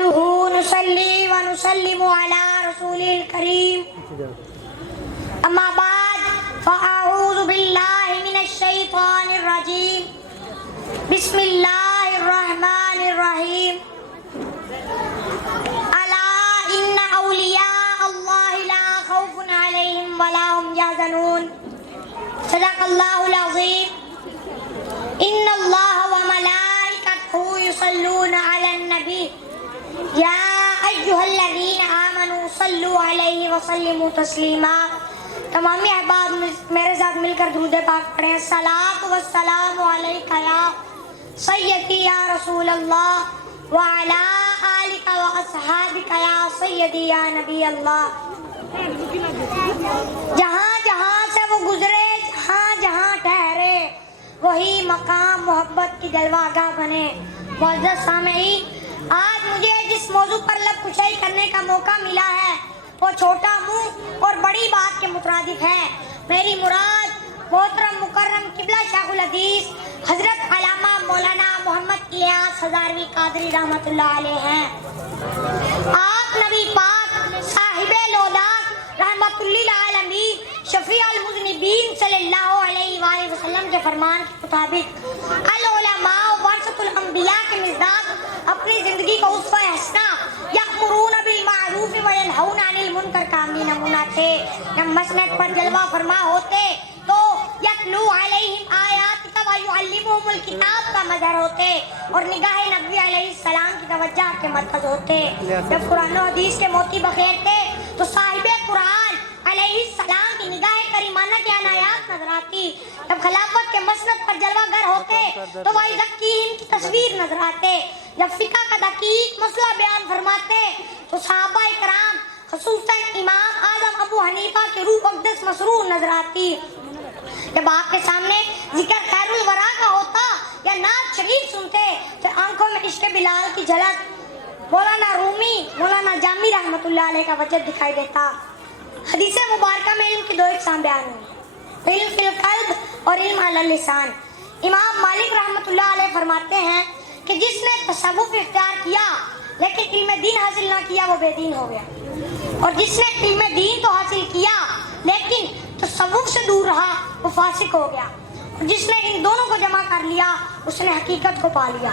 نحمده نصلي ونسلم على رسوله الكريم اما بعد فاعوذ بالله من الشيطان الرجيم بسم الله الرحمن الرحيم الا ان اولیاء اللہ لا خوف علیہم ولا هم يحزنون صدق اللہ العظیم ان اللہ وملائکته يصلون علی النبی یا ایہا الذین آمنوا صلوا علیہ وسلموا تسلیما۔ تمامی احباب میرے ساتھ مل کر درود پاک پڑھیں۔ الصلاۃ والسلام علیک یا سیدی یا رسول اللہ وعلی آلک واصحابک یا سیدی یا نبی اللہ۔ جہاں جہاں سے وہ گزرے، جہاں جہاں ٹھہرے، وہی مقام محبت کی جلوہ گاہ بنے۔ معزز سامعین، آج مجھے جس موضوع پر لب کشائی کرنے کا موقع ملا ہے وہ چھوٹا منہ اور بڑی بات کے مترادف ہے۔ میری مراد محترم مکرم قبلہ شیخ الحدیث حضرت علامہ مولانا محمد الیاس ہزاروی قادری رحمۃ اللہ علیہ ہیں۔ آپ نبی پاک صاحب لوداع رحمۃ للعالمین شفیع المذنبین صلی اللہ علیہ وآلہ وسلم کے فرمان کے مطابق العلماء ورثۃ الانبیاء کے مصداق اپنی زندگی کو اسوہ حسنہ یأمرون بالمعروف وینہون عن المنکر کا عملی نمونہ تھے۔ جب مسند پر جلوہ فرما ہوتے تو یتلو علیہم آیاتک ویعلمہم الکتاب کا مظہر ہوتے اور نگاہ نبی علیہ السلام کی توجہ کے مرکز ہوتے۔ جب قرآن و حدیث کے موتی بخیرتے تو صاحب قرآن علیہ السلام کی نگاہ کریمانہ کی عنایات نظر آتی۔ جب خلافت کے مسند پر جلوہ گر ہوتے تو وہ ذکیہم کی تصویر نظر آتے۔ جب فقہ کا دقیق مسئلہ بیان فرماتے تو صحابہ کرام خصوصاً امام اعظم ابو حنیفہ کی روح اقدس مسرور نظر آتی۔ جب آپ کے سامنے ذکر خیر الورا کا ہوتا یا نعت شریف سنتے تو آنکھوں میں عشق بلال کی جھلک، مولانا رومی، مولانا جامی رحمۃ اللہ علیہ کا وجد دکھائی دیتا۔ حدیث مبارکہ میں علم کی دو اقسام بیان ہوئی، علم فی القلب اور علم علی اللسان۔ امام مالک رحمۃ اللہ علیہ فرماتے ہیں کہ جس نے تصوف اختیار کیا لیکن علم دین حاصل نہ کیا وہ بے دین ہو گیا، اور جس نے علم دین تو حاصل کیا لیکن تصوف سے دور رہا وہ فاسق ہو گیا، اور جس نے ان دونوں کو جمع کر لیا اس نے حقیقت کو پا لیا۔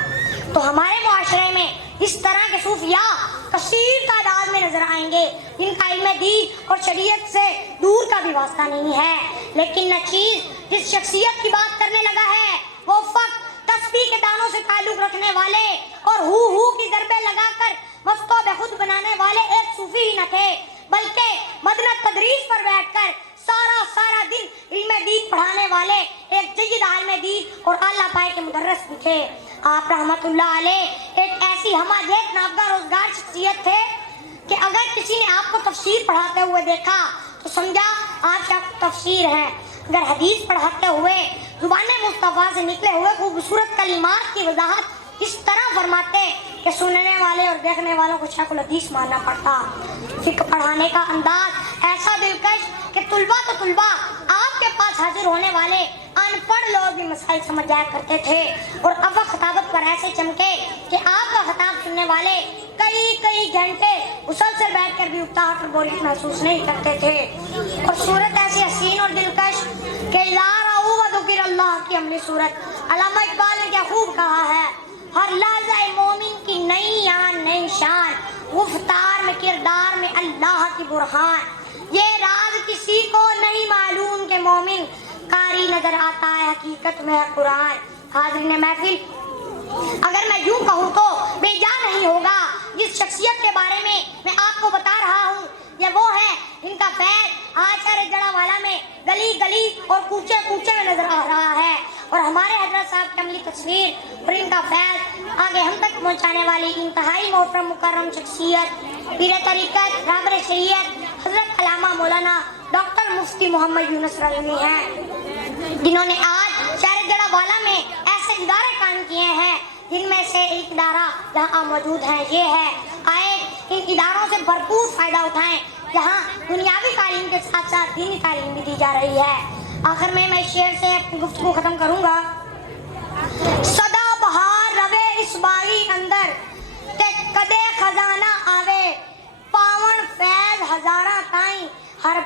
تو ہمارے معاشرے میں اس طرح کے صوفیاء کثیر تعداد میں نظر آئیں گے جن کا علم دین اور شریعت سے دور کا بھی واسطہ نہیں ہے، لیکن نچیز جس شخصیت کی بات کرنے لگا ہے وہ فقط تسبیح کے دانوں سے تعلق رکھنے والے اور ہو کی ضربیں لگا کر مست و بخود بنانے والے ایک صوفی ہی نہ تھے، بلکہ مدنہ تدریس پر بیٹھ کر سارا دن علم دین پڑھانے والے ایک جید عالم دین اور اعلیٰ پائے کے مدرس بھی تھے۔ آپ رحمت اللہ علیہ ایک ایسی ہمہ جیت نابغہ روزگار شخصیت تھے کہ اگر کسی نے آپ کو تفسیر پڑھاتے ہوئے دیکھا تو سمجھا آپ شیخ تفسیر ہیں۔ اگر حدیث پڑھاتے ہوئے زبان مصطفیٰ سے نکلے ہوئے خوبصورت کلمات کی وضاحت اس طرح فرماتے کہ سننے والے اور دیکھنے والوں کو شیخ الحدیث ماننا پڑتا۔ فقہ پڑھانے کا انداز ایسا دلکش کہ طلباء آپ کے پاس حاضر ہونے والے ان پڑھ لوگ بھی مسائل سمجھ جایا کرتے تھے، اور اب خطابت پر ایسے چمکے کہ آپ کا خطاب سننے والے کئی گھنٹے مسلسل بیٹھ کر بھی اکتاہٹ اور بوریت محسوس نہیں کرتے تھے۔ اور صورت ایسی حسین اور دلکش کہ لا رہو و ذکر اللہ کی عملی صورت۔ علامہ اقبال نے کیا خوب کہا ہے، ہر لحظہ مومن کی نئی آن نئی شان، گفتار میں کردار میں اللہ کی برہان، یہ راز کسی کو نہیں معلوم کہ مومن قاری نظر آتا ہے حقیقت میں ہے قرآن۔ حاضرین محفل، اگر میں یوں کہوں تو بے جا نہیں ہوگا جس شخصیت کے بارے میں آپ کو بتا رہا ہوں، یہ وہ ہے ان کا فیض آج شہر جڑا والا میں گلی اور کوچے میں نظر آ رہا ہے، اور ہمارے حضرت صاحب کی عملی تصویر اور ان کا فیض آگے ہم تک پہنچانے والی انتہائی محترم مکرم شخصیت پیر طریقت رہبر شریعت حضرت علامہ مولانا ڈاکٹر مفتی محمد یونس رضوی ہیں، جنہوں نے آج شہر جڑا والا میں ایسے ادارے قائم کیے ہیں جن میں سے ایک ادارہ جہاں موجود ہے یہ ہے، آئے ان اداروں سے بھرپور فائدہ اٹھائیں جہاں دنیاوی تعلیم کے ساتھ ساتھ دینی تعلیم بھی دی جا رہی ہے۔ آخر میں شعر سے اپنی گفتگو ختم کروں گا۔ صدا بہار روے اس باغی اندر تے کدے خزاں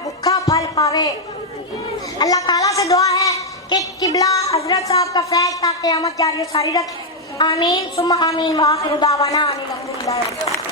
بھوکا پھل پاوے. اللہ تعالیٰ سے دعا ہے کہ قبلہ حضرت صاحب کا فیض تا قیامت جاری و ساری رکھے. آمین ثم آمین. وآخر دعوانا الحمدللہ.